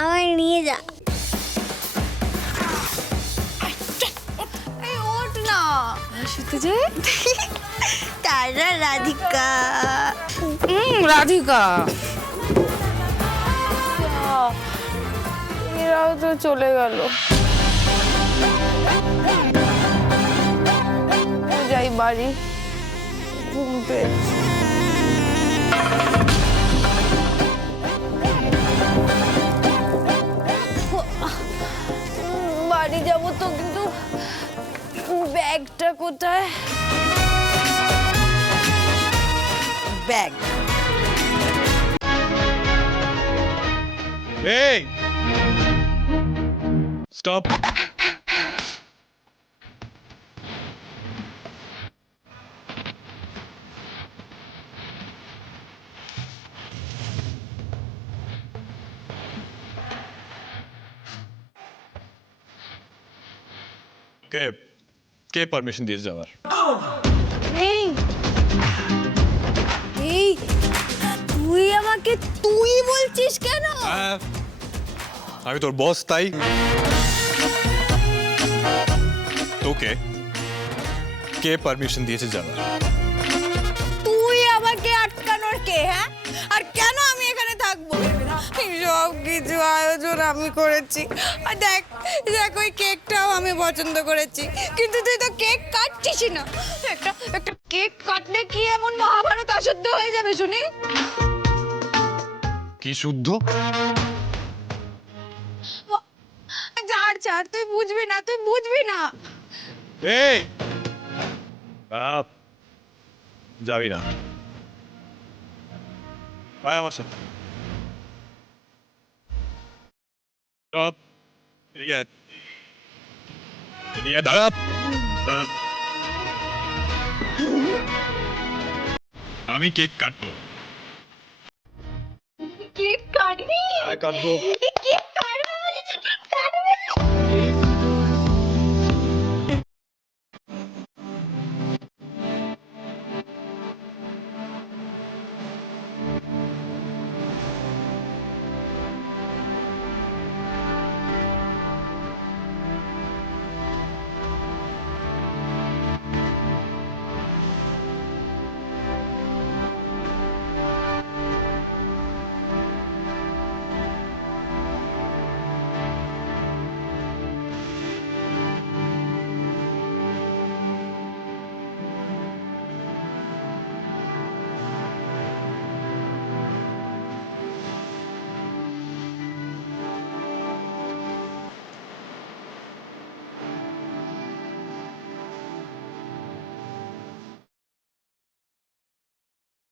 আমায় নিয়ে যা। এই ওঠ না, শুতে যে। তারা রাধিকা। রাধিকা, এরাও তো চলে গেল। যাই বাড়ি, ঘুম পেয়েছে। বাড়ি যাবো তো, কিন্তু ব্যাগটা কোথায়? ব্যাগ। Hey! Stop! কে পারমিশন দিয়েছে যাওয়ার? এই এই তুই আমাকে তুই বলছিস কেন? আমি তোর বস, তাই তোকে কে পারমিশন দিয়েছে যাওয়ার? তুই আমাকে আটকানোর কে? হ্যাঁ, আর কেন আমি এখানে থাকবো? সব কিছু আয়োজন আমি করেছি। আর দেখ দেখ, ওই কেকটাও আমি পছন্দ করেছি, কিন্তু তুই তো কেক কাটছিস না। একটা একটা কেক কাটলে কি এমন মহাভারত অশুদ্ধ হয়ে যাবে শুনি? কি শুদ্ধ? ছাড় ছাড়, তুই বুঝবি না, তুই বুঝবি না। এই যাবি না, আয় আমার সাথে। Stop! এদিকে দাঁড়া। আমি কেক কাটবো। কেক কাটবি? কাটবো।